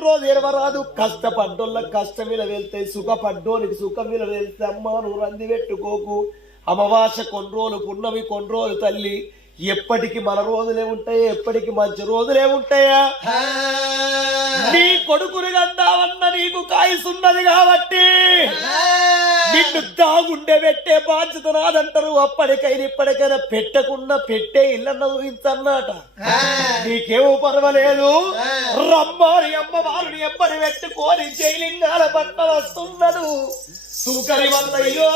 రోజు ఎరవరాదు కష్టపడ్డోళ్ళకి కష్టం మీద వెళ్తాయి సుఖపడ్డోనికి సుఖం మీద వెళ్తే అమ్మ నువ్వు రంది పెట్టుకోకు. అమావాస కొన్ని రోజులు పున్నవి కొన్ని రోజులు తల్లి. ఎప్పటికి మన రోజులే ఉంటాయి? ఎప్పటికి మంచి రోజులే ఉంటాయా? నీ కొడుకుని కందావన్న నీకు కాయసున్నది కాబట్టి నిన్ను దాగుండే పెట్టే బాధ్యత నాదంటారు. అప్పటికైనా ఇప్పటికైనా పెట్టకుండా పెట్టే ఇల్లన్న ఊహించన్నట నీకేమో పర్వాలేదు. రమ్మాని అమ్మవారిని ఎమ్మని పెట్టుకొని జైలింగాల పట్ల వస్తున్నాడు. సుకరి వల్లయ్యో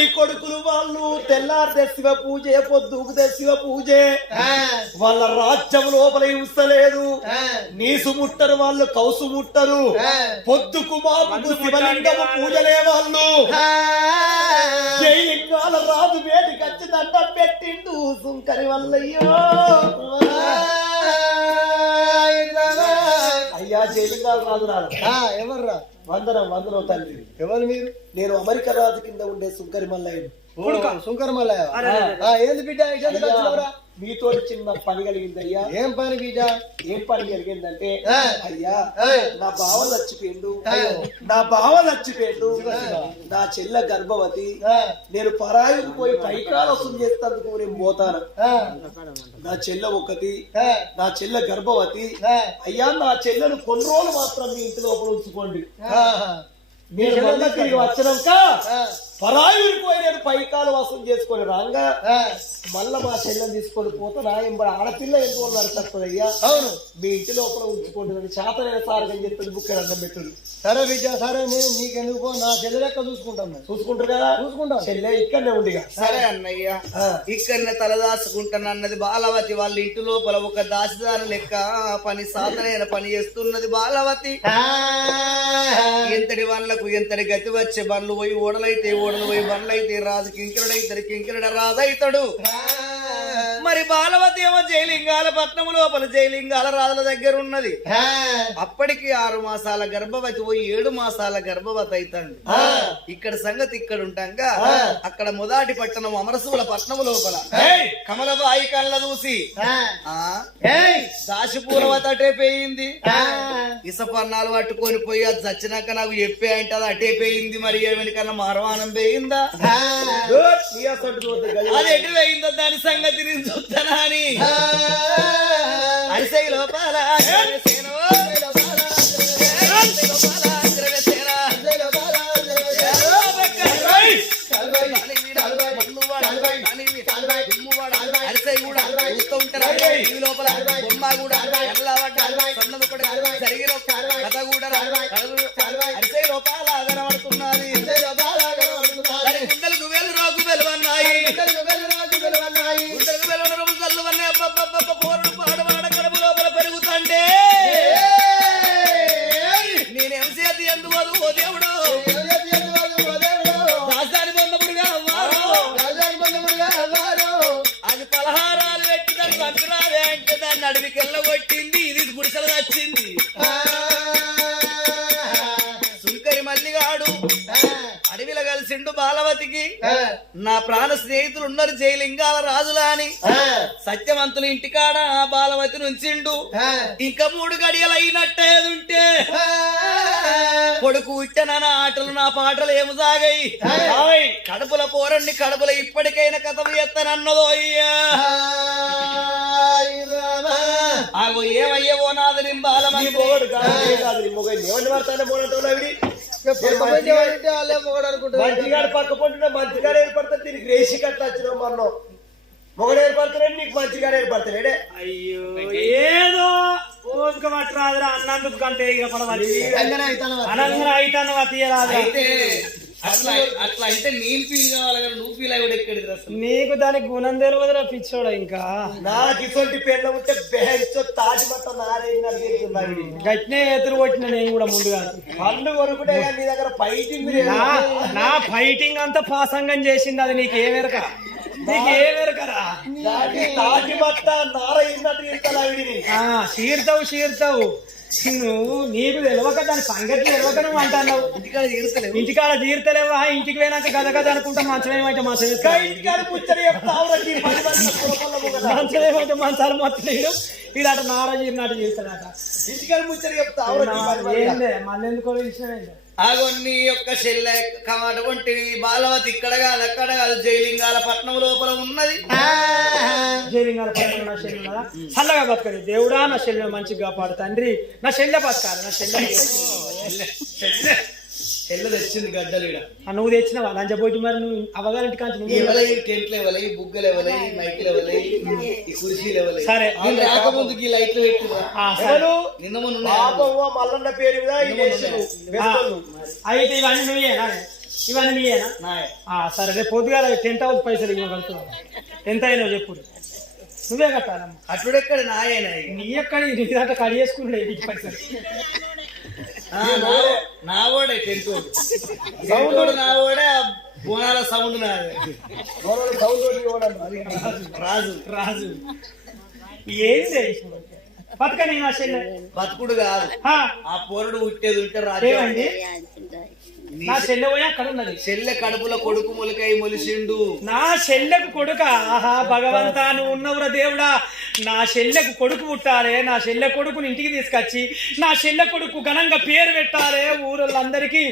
తల్లి కొడుకులు వాళ్ళు తెల్లారి తెసివ పూజే పొద్దుకు తెసివ పూజే వాళ్ళ రాజ్యం లోపల హింసలేదు నీసు ముట్టరు వాళ్ళు కౌసు ముట్టరు. పొద్దుకు మాపుకు శివలింగము పూజలే వాళ్ళు. జైలింగాల రాజు వేడి కచ్చి దండం పెట్టిండు సుంకరి వల్లయ్యో. అయ్యా జైలింగాల రాజు రాదు ఎవర్రా? వందనం వందనం తండ్రి ఎవరు మీరు? నేను అమెరికా రాజు కింద ఉండే సుంకరి మల్లయ్య శంకర్ మల్లయ్య. ఏంది బిడ్డ? మీతో చిన్న పని కలిగింది అయ్యా ఏం పని బిడ్డ ఏం పని జరిగిందంటే ఆ. అయ్యా. నా బావ చచ్చిపోయిండు ఆ. నా బావ చచ్చిపోయిండు నా చెల్ల గర్భవతి. నేను పరాయికి పోయి పైకాలసం చేస్తందుకు నేను పోతాను. నా చెల్ల ఒకటి నా చెల్ల గర్భవతి. అయ్యా నా చెల్లెను కొన్ని రోజులు మాత్రం మీ ఇంటి లోపల ఉంచుకోండి. తిరిగి వచ్చినాక నేను పైకాలు వసూలు చేసుకొని రాగా. మళ్ళా మా చెల్లెని తీసుకొని పోతే నా ఎంబడి ఆడపిల్ల ఎందుకు నడుస్తుంది అయ్యా? అవును. మీ ఇంటి లోపల ఉంచుకుంటుందని చేతనైన సార్ అని చెప్పి బుక్ అన్నం పెట్టుడు. సరే బిడ్డ సరే నేను నీకెందుకు పో నా చెల్లె లెక్క చూసుకుంటాను. చూసుకుంటారు కదా? చూసుకుంటాం చెల్లె ఇక్కడనే ఉండిగా సరే అన్నయ్య. ఇక్కడనే తలదాచుకుంటానన్నది బాలవతి వాళ్ళ ఇంటి లోపల ఒక దాసిదారు లెక్క. పని సాధనైన పని చేస్తున్నది బాలవతి. ఎంతటి బండ్లకు ఎంతటి గతి వచ్చే బండ్లు పోయి ఓడలైతే ఓడలు పోయి బండ్లైతే రాజు కింకరుడైతాడు కింకరుడ రాజు అవుతాడు మరి బాలవతి ఏమో జైలింగాల పట్నం లోపల జైలింగాల రాజుల దగ్గర ఉన్నది. అప్పటికి ఆరు మాసాల గర్భవతి పోయి ఏడు మాసాల గర్భవతి అవుతాడు ఇక్కడ సంగతి ఇక్కడ ఉంటాక అక్కడ మొదటి పట్టణం అమరసుల పట్నం లోపల. కమలబాయి కళ్ళ చూసి ఆ? దాసిపూలవతి అటే పోయింది. ఇసపన్నాలు పట్టుకొని పోయి అది చచ్చినాక నాకు చెప్పే అంటే అది అటే పోయింది మరి ఏమనికన్నా మారవానం పోయిందా. అది ఎటు పోయిందో దాని సంగతి చూస్తానా అని అరిసె లోపల అరిసె కూడా చూస్తూ ఉంటారు లోపల బొమ్మ కూడా బాలవతికి నా ప్రాణ స్నేహితులు ఉన్నారు జైలింగాల రాజులా అని. సత్యవంతులు ఇంటికాడ ఆ బాలవతి నుంచిండు. ఇంకా మూడు గడియలు అయినట్టేదుంటే కొడుకు ఇట్టన నా ఆటలు నా పాటలు ఏమి సాగాయి? కడుపుల పోరండి కడుపుల ఇప్పటికైనా కథలు ఎత్తనన్నదో అయ్యా. ఏమయ్యేవో నాది నీ నింబాలమంటే మొగడు కాదు, మొగడు. ఎవరిని మొగడు ఆవిడి? మంచిగాడు పక్క పొంటున్నా మంచిగాడు ఏర్పడతాడు దీనికి రేసి కట్ట వచ్చిన మనం మొగడు ఏర్పడతాడు నీకు మంచిగాడు ఏర్పడతాడే అయ్యో ఏదో ఓపిక పట్టరాదురా అన్నందుకు కంటే ఇక అనంగా తీయరాదు అయితే అట్లా అట్లా అయితే నేను ఫీల్ కావాలి కానీ నువ్వు ఫీల్ అయ్యి ఎక్కడికి అసలు. నీకు దానికి గుణం తెలియదురా పిచ్చోడా ఇంకా. నాకు ఇటువంటి పెళ్ళ ఉంటే బెహెచ్చో తాటి మట్ట నారేది అడిగేది గట్టినే ఎదురు కొట్టిన నేను కూడా ముందుగా. పళ్ళు కొనుక్కుంటే కానీ నీ దగ్గర ఫైటింగ్ నా నా ఫైటింగ్ అంతా పాసంగం చేసింది అది నీకేమెరక నీకేమెరకరా తాటి మట్ట నార ఇన్నట్టు ఇస్తాను ఆవిడిని. ఆ చీరుతావు చీరుతావు. నువ్వు నీకు తెలియక దాని సంగతి తెలియక నువ్వు అంటున్నావు. ఇంటికాడ తీరుతలేవు ఇంటికాడ తీర్తలేవా. ఇంటికి పోయినాక గద గద అనుకుంటా మంచం ఏమైతే మంచం ఇంటికాడ ముచ్చట చెప్తావురా ఈ పది మంది కులపొల్ల మొగల. మంచం ఏమైతే మంచాలు మొత్తం లేడు ఇలాంటి నారా జీర్నాటి చేస్తాడట. ఇంటికాడ మంది. ఏందే? మళ్ళీ ఎందుకో విషయం ఏందే ఆగో నీ యొక్క చెల్లె కమాట వంటివి బాలవతి ఇక్కడ కాదు అక్కడ కాదు. జైలింగాల పట్నం లోపల ఉన్నది. జయలింగాల పక్కన నా చెల్లె? చల్లగా బతకది. దేవుడా నా చెల్లె మంచిగా కాపాడు తండ్రి. నా చెల్లె బతకాలి నా చెల్లె. తెచ్చింది గడ్డలీడ ఆ నువ్వు తెచ్చినవా లంచబోటి మరి నువ్వు అవగారింటి కాంచి నువ్వు టెంట్లు ఎవలై బుగ్గలు ఎవలై మైకులు ఈ కుర్చీలు సరే. నేను రాకముందుకి ఈ లైట్లు పెట్టిరా ఆ, సరే. ఎవరు? నిన్న మొన్న ఉన్నాయి. పాపవ్వ మల్లన్న పేరు మీద. అయితే ఇవన్నీ నువ్వేనా ఇవన్నీ నీయేనా నాయ. ఆ, సరే రేపు పొద్దుగాల టెన్ థౌసండ్ పైసలు ఇవ్వగలుగుతున్నావు ఎంత అయినా చెప్పు నువ్వే కట్టాలమ్మా అటుడెక్కడ నాయన. నీ ఎక్కడ నీ దాంట్లో కడి చేసుకుంటే పైసలు నా- ఓడే టెంట్ సౌండ్ నా ఓడే బోనాల సౌండ్ నాదే. గొర్రెలు సౌండ్ తోటి ఇవ్వడం. రాజు రాజు. ఏంది? బతకని నా చెల్లె. బతుకుడు కాదు. ఆ, పోరుడు పుట్టేది ఉంటే రాజు నా చెల్లె పోయి అక్కడ ఉన్నది. చెల్లె కడుపులో కొడుకు మొలకై మొలిసిండు. నా చెల్లెకు కొడుక. ఆహా భగవంతా నువ్వు ఉన్నవురా దేవుడా. నా చెల్లెకు కొడుకు పుట్టాలి నా చెల్లె కొడుకుని ఇంటికి తీసుకొచ్చి నా చెల్లె కొడుకు ఘనంగా పేరు పెట్టాలి ఊరోళ్ళందరికీ.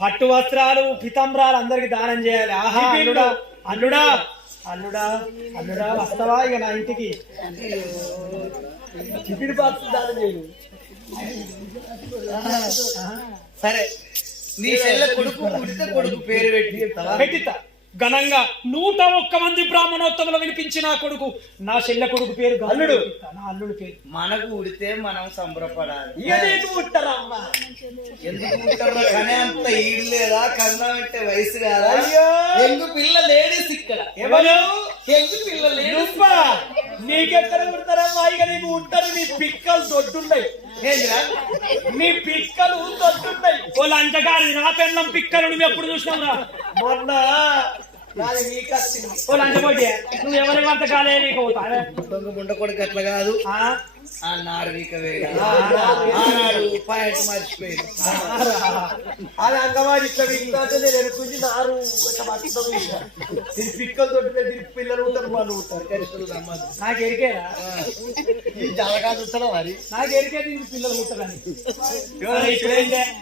పట్టు వస్త్రాలు పితంబ్రాలు అందరికి దానం చేయాలి. ఆహా అల్లుడా అల్లుడా అల్లుడా అల్లుడా వస్తావా ఇక నా ఇంటికి? బాక్స్ దానం చేయను. సరే నీ చెల్లె కొడుకు పుడితే కొడుకు పేరు పెట్టి చెప్తావా? ఘనంగా నూట ఒక్క మంది బ్రాహ్మణోత్తములు వినిపించి నా కొడుకు. నా చెల్లె కొడుకు పేరు అల్లుడు. నా అల్లుడు పేరు. మనకు ఉడితే మనం సంబరపడాలి. అంత ఈడు లేదా? కన్నా అంటే వయసు కాదా. ఎంగు పిల్ల లేడీస్ ఇక్కడ. ఎవరు? ఎంగు పిల్ల లేడీస్ నీకెక్కడ పుడతారమ్మా? ఇక నీకు ఉంటారు నీ పిక్కలు దొడ్డున్నాయి. ఏందిరా? నీ పిక్కలు దొడ్డున్నాయి. ఓ లంచగారి నా పెన్నం పిక్కలు నువ్వు ఎప్పుడు చూసినావురా? మొన్న నువ్వు ఎవరి వంట కాలే నీకు అవుతావే దొంగ గుండ కొడుకు అట్లా కాదు. అది అంగవాడి ఇట్లా నేను నారు. దీని పిక్కలు పిల్లలు ఉంటారు వాళ్ళు ఉంటారు కరిస్తులు నమ్మదు నాకు ఎరికేరా ఈ జలగా చూస్తారా మరి? నాకు ఎరికే దీనికి పిల్లలు?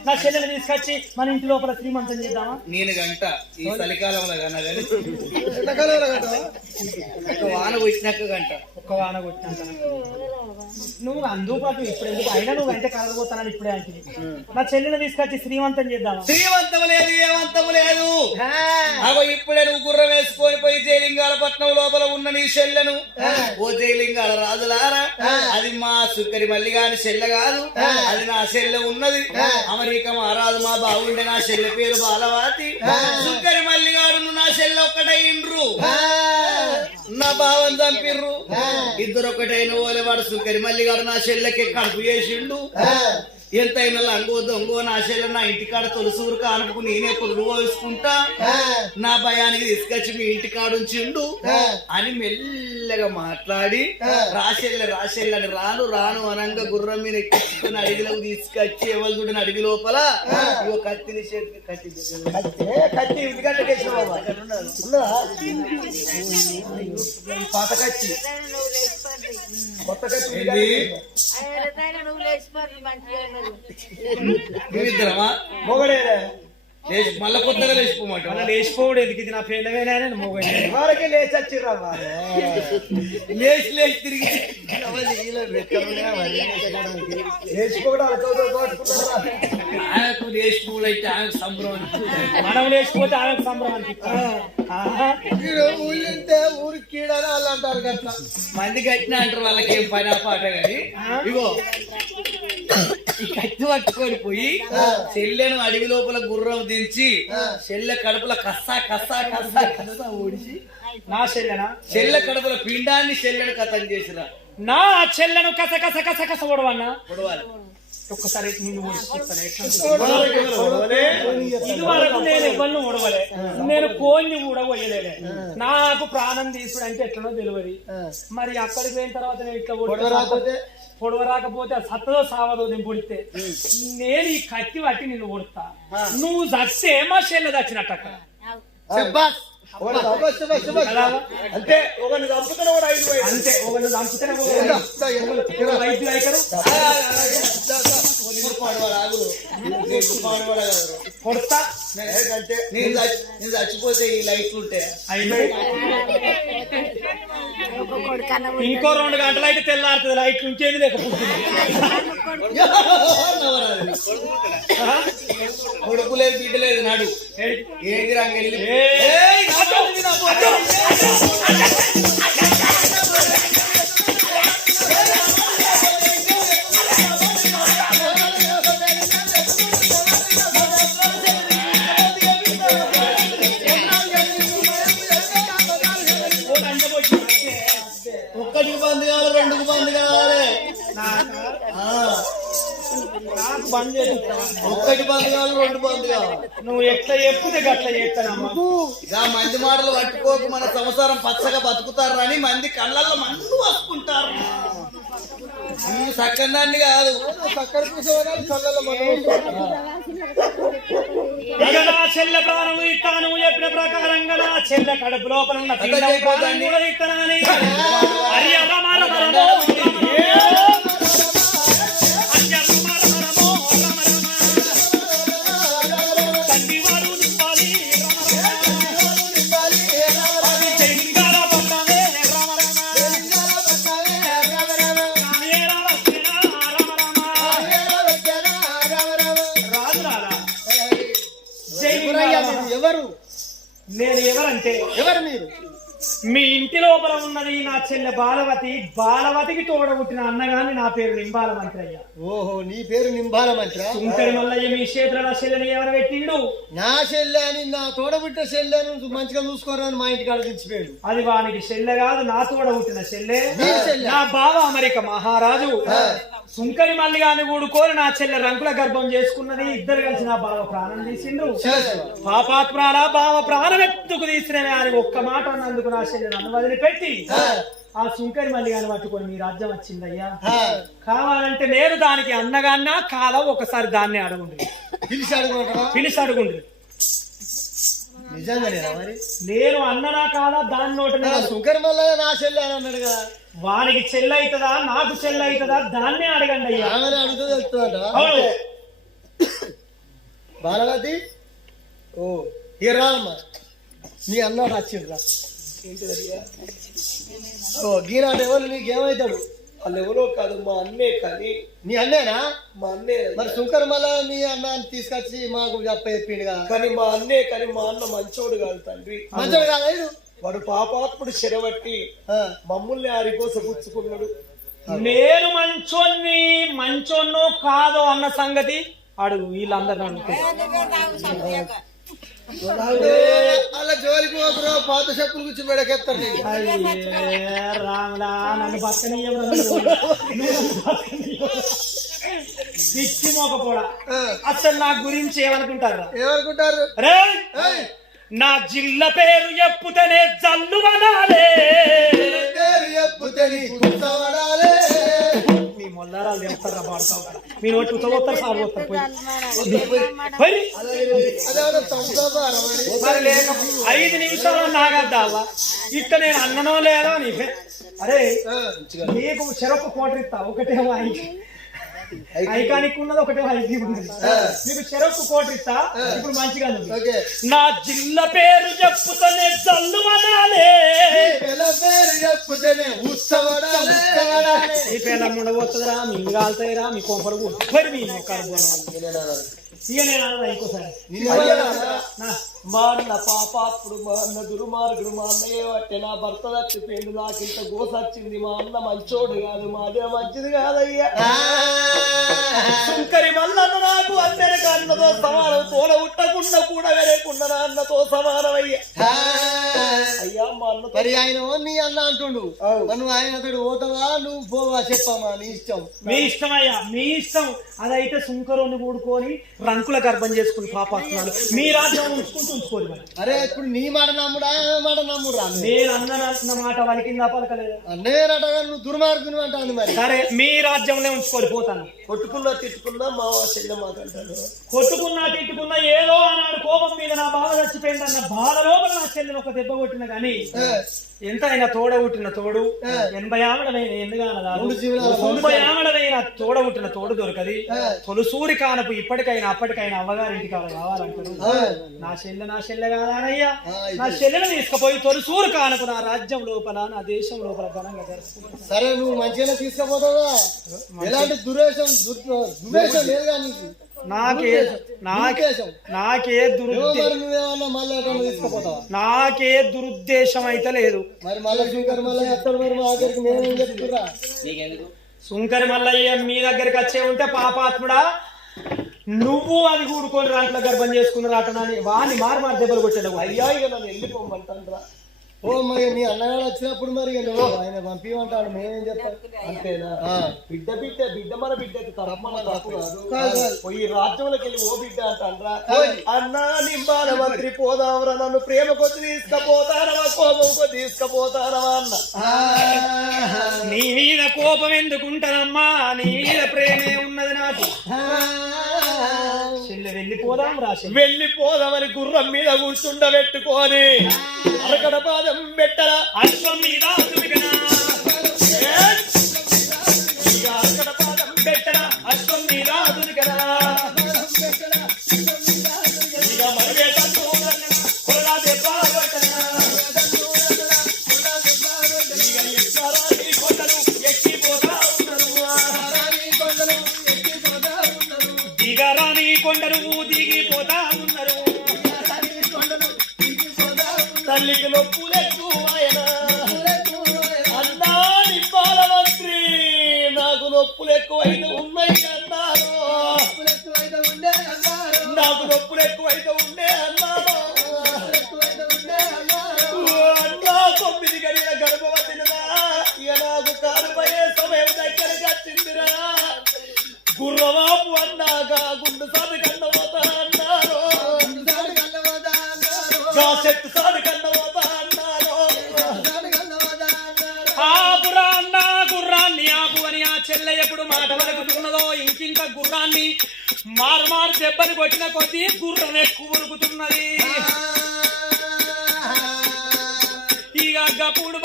నా చెల్లెలు తీసుకొచ్చి మన ఇంటి లోపల శ్రీమంతం చేద్దామా? నేను గంట. ఈ చలికాలంలో కన్నా కానీ. ఒక వాన వచ్చినాక గంట. ఒక్క వాన కొట్టినాక. నువ్వు అందుబాటు ఇప్పుడు ఎందుకు? అయినా నువ్వు వెంట కలగబోతానని ఇప్పుడే అంటే నా చెల్లెలు తీసుకొచ్చి శ్రీమంతం చేద్దామా? శ్రీమంతం లేదు ఏమంతం లేదు. అగో ఇప్పుడే నువ్వు గుర్రం వేసుకొని పోయి జైలింగాల పట్నం లోపల ఉన్న నీ చెల్లెను. ఓ జైలింగాల రాజులారా అది మా సుక్కరి మల్లిగాని చెల్లె కాదు. అది నా చెల్లె ఉన్నది. అమెరికా మహారాజు మా బాగుండే నా చెల్లె పేరు బాలవాతి. సుక్కరి మల్లిగాడు నా చెల్లె ఒక్కటైండ్రు నా బావని చంపిర్రు. ఇద్దరు ఒకటైన ఓలే వాడు సుక్కరి మల్లిగాడు నా చెల్లెకి కడుపు చేసిండు. ఎంతైనా లంగో దొంగో నా చెల్లె నా ఇంటికాడ తొలసూరు కానుకు నేనే పొరుగు పోసుకుంటా నా భయానికి తీసుకొచ్చి మీ ఇంటికాడ ఉంచిండు అని మెల్లగా మాట్లాడి రాశెల్లె రాశెల్లె అని రాను రాను అనంగా గుర్రం మీద ఎక్కించుకుని అడవిలోకి తీసుకొచ్చి ఎవరు చూడని అడవి లోపల ఇగో కత్తిని చేతికి కత్తి కత్తి ఇంటికంటే పాత కత్తి? నువ్వు లేచిపోతుంది మంచిగా లేచి మళ్ళా కొత్తగా లేచిపోమాట ఎందుకు? ఇది నా పేర్లవేనా మోగండి వరకే లేచి లేచి లేచి తిరిగి. ఆయనకు అయితే ఆయనకు సంబరం అనిపిస్తుంది. మనం లేచిపోతే సంబరం. ఊళ్ళంటే వాళ్ళు అంటారు గట్లా మంది కట్టిన అంటారు వాళ్ళకి ఏం పని పాట కానీ. ఇగో కత్తి పట్టుకొని పోయి చెల్లెను అడవి లోపల గుర్రం దించి చెల్లె కడుపుల కస్సా కస్సా కస్సా కస్సా ఓడిచి నా చెల్లెనా? చెల్లె కడుపుల పిండాన్ని చెల్లెను కథం చేసిన నా చెల్లెను కస కస కస కస ఓడవన్నా పొడవాలి ఒక్కసారి నిన్ను ఓడిస్తాను ఎట్లా ఇది వరకు నేను ఊడవలే. నేను కోన్ని కూడా పోయలేదే నాకు ప్రాణం తీసుడు అంటే ఎట్లనో తెలియదు. మరి అక్కడికి పోయిన తర్వాత నేను ఇట్లా పొడవ రాకపోతే? పొడవ రాకపోతే అది సత్తదో సావదో నేను పొడితే. నేను ఈ కత్తి పట్టి నిన్ను కొడతా. నువ్వు చస్తే మా చెల్లె చచ్చినట్టు అక్కడ. ఒకరిని చంపుతున్న కూడా ఐదు అంతే ఒకరిని. వైద్యులు అయితారు? కొడతా. అంటే నేను చచ్చి- నేను చచ్చిపోతే ఈ లైట్లు ఉంటాయి ఇంకో రెండు గంటలు అయితే తెల్లారుతుంది. లైట్ ఉంచేది లేకపోతుంది కొడుకు లేదు బిడ్డ లేదు నాడు. ఏంటి రంగెళ్ళి బంద్ ఒక్కటి బంద్ రెండు బంద్ నువ్వు ఎట్లా చెప్తే గట్ల చేస్తానమ్మా. ఇక మంది మాటలు పట్టుకోకు మన సంసారం పచ్చగా బతుకుతారు అని మంది కళ్ళల్లో మందు వస్తుంటారు. నువ్వు సక్కందాన్ని కాదు. కూర్చోవాలి, కళ్ళల్లో నా చెల్లె ప్రాణం ఇస్తాను చెప్పిన ప్రకారంగా నా చెల్లె కడుపు లోపల ఉన్న చెల్లె బాలవతి బాలవతికి తోడబుట్టిన అన్నగాని నా పేరు నింబాల మంత్రయ్య ఓహో నీ పేరు నింబాల మంత్ర సుంకరి మల్లయ్య మీ క్షేత్ర నా చెల్లెని ఎవరు పెట్టిండు? నా చెల్లె అని నా తోడబుట్ట చెల్లె మంచిగా చూసుకోరా అని మా ఇంటికాడ దించిపోయాడు అది వానికి చెల్లె కాదు నా తోడబుట్టిన చెల్లె. నీ చెల్లె? నా బావ అమెరిక మహారాజు. సుంకరి మల్లిగాని కూడుకోని నా చెల్లె రంకుల గర్భం చేసుకున్నది. ఇద్దరు కలిసి నా బావ ప్రాణం తీసిండ్రు. పాపాత్మాల బావ ప్రాణం ఎత్తుకు తీసినవే అని ఒక్క మాట అన్నందుకు నా చెల్లె నన్ను వదిలిపెట్టి. ఆ సుంకరి మల్లిగాని పట్టుకొని మీ రాజ్యం వచ్చిందయ్యా. కావాలంటే నేను దానికి అన్నగాన్నా కాల ఒకసారి దాన్ని అడగుండ్రి. పిలిచి అడుగుంటారా పిలిచి నేను అన్ననా కాదా దాని నోట సుంకర మల్ల నా చెల్లె అని అన్నాడు కదా వానికి చెల్లైతదా నాకు చెల్లైతదా దాన్నే అడగండి అయ్యా. అవును. బాలవతి ఓ రామ్మ. నీ అన్నాడు వచ్చిండ్రా. ఓ గీనాడు ఎవరు నీకేమవుతాడు వాళ్ళు ఎవరో కాదు మా అన్నే కానీ. నీ అన్నేనా? మా అన్నే. మరి శంకర్ మల్ల మీ అన్నాన్ని తీసుకొచ్చి మాకు చెప్ప చెప్పిండు కదా కానీ మా అన్నే కానీ మా అన్న మంచోడు కాదు తండ్రి. మంచోడు కాదా? వాడు? పాపాత్ముడు చెరబట్టి ఆ, మమ్మల్ని ఆరికోస పుచ్చుకున్నాడు నేను మంచోన్ని మంచోన్నో కాదో అన్న సంగతి అడుగు వీళ్ళందరూ ఏ, అలా జోలికి పోకురా పాత చెప్పులు కూర్చొని మెడకెత్తారు రాముడా నన్ను. పిచ్చి మోకపోడా అసలు నా గురించి ఏమనుకుంటారా? ఏమనుకుంటారు? రే నా జిల్ల పేరు చెప్పుతేనే జల్లు వనాలే. పేరు చెప్పుతే నీ కూర్చోవడాలే. మీ మొల్లారాలు చెప్తారా పాడతావు మీరు పోయి. తమ్ముతావా రమణి? మరి లేక ఐదు నిమిషాలు నాగద్దావా? ఇట్ట నేను అన్ననో లేదో నీ పే- అరే నీకు చెరొక కోటర్ ఇస్తా ఒకటేమో ఐ- ఐకానిక్ ఉన్నది ఒకటేమో ఐదు ఉన్నది. నీకు చెరొక కోటర్ ఇస్తా ఇప్పుడు మంచిగా ఉంది. నా జిల్ల పేరు చెప్పుతూనే జల్లు వనాలే పేరు చెప్పుతేనే ఉత్సవడాలే. ఈ పేర్ల ఉండబోతుందిరా మీ కాలుతాయిరా మీ కొంపలు కూడా మీ మొక్కలు ఇక నేను అన్నదా ఇంకోసారి. మా అన్న పాపాత్ముడు మా అన్న దుర్మార్గుడు మా అన్నయ్య పట్టే నా భర్త చచ్చిపోయింది నాకు ఇంత గోసొచ్చింది మా అన్న మంచోడు కాదు మాదే మంచిది కాదయ్యా. శంకరి మల్లన్న నాకు అందరికి అన్నతో సమానం తోడ ఉట్టకుండా కూడా వెరకుండా నా అన్నతో సమానమయ్యా. అయ్యా మా అన్న మరి ఆయన నీ అన్న అంటుండు. నువ్వు ఆయన అతడు పోతావా నువ్వు పోవా చెప్పమ్మా నీ ఇష్టం. మీ ఇష్టం అయ్యా మీ ఇష్టం. అదైతే సుంకరోని కూడుకొని రంకుల గర్భం చేసుకుని పాపాత్మాలు మీ రాజ్యం ఉంచుకుంటూ ఉంచుకోరు మరి. అరే ఇప్పుడు నీ మాట నమ్ముడా ఆయన మాట నమ్మురా నేను అన్న మాట వాళ్ళకిందా పలకలేదు. అన్నయ్యనటగా నువ్వు దుర్మార్గుని అంటాను మరి. సరే మీ రాజ్యంలో ఉంచుకోరు పోతాను. కొట్టుకున్నా తిట్టుకున్నా మా చెల్లె మాకంటాడు కొట్టుకున్నా తిట్టుకున్నా ఏదో అన్నాడు కోపం మీద నా బావ చచ్చిపోయింది అన్న బాధ లోపల నా చెల్లెని ఒక దెబ్బ కొట్టిన కానీ ఎంత అయినా తోడ పుట్టిన తోడు ఎనభై ఆమడమైన ఎందుకనదా తొంభై ఆమడమైన తోడ పుట్టిన తోడు దొరకది. తొలుసూరి కానపు ఇప్పటికైనా అప్పటికైనా అవ్వగారింటి కావాలి కావాలంటారు నా చెల్లె నా చెల్లె కాదానయ్యా. నా చెల్లెని తీసుకుపోయి తొలుసూరు కానపు నా రాజ్యం లోపల నా దేశం లోపల ఘనంగా సరే నువ్వు మంచిగా తీసుకుపోతావా. ఎలాంటి దురేషం దుర్వేషం నీకు నాకే నాకే దురుద్దేశం. నాకే అయితే లేదు. మరి మళ్ళీ శంకర్ మళ్ళీ ఎత్తాడు మరి మా దగ్గరికి మేమేం చెప్తురా సుంకరి మల్లయ్య మీ దగ్గరికి వచ్చే ఉంటే పాపాత్ముడా నువ్వు అది కూడుకొని రాంట్ల గర్భం చేసుకున్న రాటనని వాడిని మారు మారు దెబ్బలు కొట్టాడు అయ్యా ఇక నన్ను వెళ్ళిపోమంటారా ఓ మరి నీ అన్నగాడు వచ్చినప్పుడు మరి నువ్వు ఆయన పంపించమంటాడు మేమేం చెప్తాం అంతేనా. బిడ్డ బిడ్డ బిడ్డ మన బిడ్డ. పోయి రాజ్యంలోకి వెళ్ళి ఓ బిడ్డ అంటారా అన్నా నింబాల మంత్రి పోదాంరా నన్ను ప్రేమ కొద్ది తీసుకపోతానవా కోపం కొద్ది తీసుకపోతానవా అన్న. నీ మీద కోపం ఎందుకుంటానమ్మా నీ మీద ప్రేమే ఉన్నది నాకు. చెల్లె వెళ్ళిపోదాం రా చెల్లె. వెళ్ళిపోదామని గుర్రం మీద కూర్చుండబెట్టుకొని. 还剩你的 నాకు నొప్పులు ఎక్కువైతే ఉండే అన్నా. అన్నా తొమ్మిది గడిన గర్భవతినా ఇక నాకు కాలుపోయే సమయం దగ్గరగా వచ్చిందిరా. గుర్రవాపు అన్నాగా గుండు సామి కన్న పోతా అన్నారు. చెట్టు సామి కన్న పోతా అన్నారు. ఆపురా అన్నా గుర్రాన్ని ఆపు అని ఆ చెల్లె ఎప్పుడు మాట వరకుతున్నదో ఇంకింక గుర్రాన్ని మారు మారు దెబ్బలు కొట్టిన కొద్దీ గుర్రం ఎక్కువ ఉరుకుతున్నది. ఇక గప్పుడు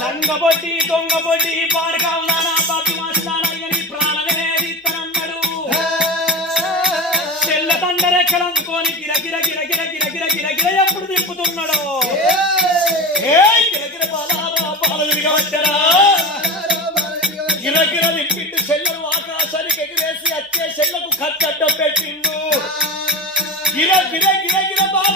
దొంగబొడ్డి దొంగబొడ్డి పాడగా చేసి అచ్చే చెల్లకు కట్టడం పెట్టిండు. గిర గిర గిర గిర బాధ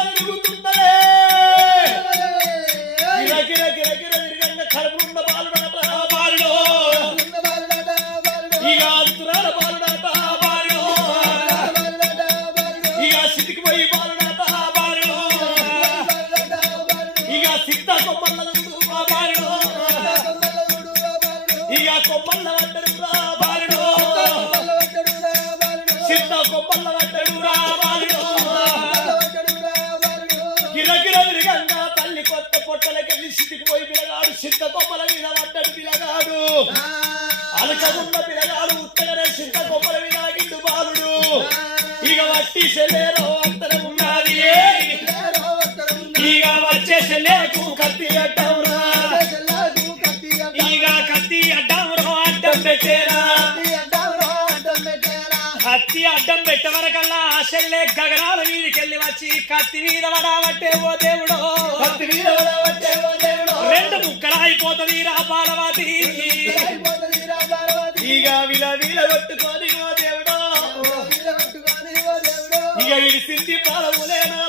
గట్టి సెలేరో అత్తరం ఉన్నది. ఇక వచ్చే సెలేకు కత్తి అడ్డం రా ఇక కత్తి అడ్డం రో అడ్డం పెట్టేరా. కత్తి అడ్డం పెట్టవరకల్లా ఆ సెల్లే గగనాల మీదకెళ్ళి వచ్చి కత్తి మీద పడాబట్టే ఓ దేవుడో. కత్తి మీద పడాబట్టే ఓ దేవుడో. రెండు ముక్కలు అయిపోతుంది రా బాలవాతి ఇక విల విల కొట్టుకొని ఓ దేవుడు ఇక ఇడిసింది పాలవులేనా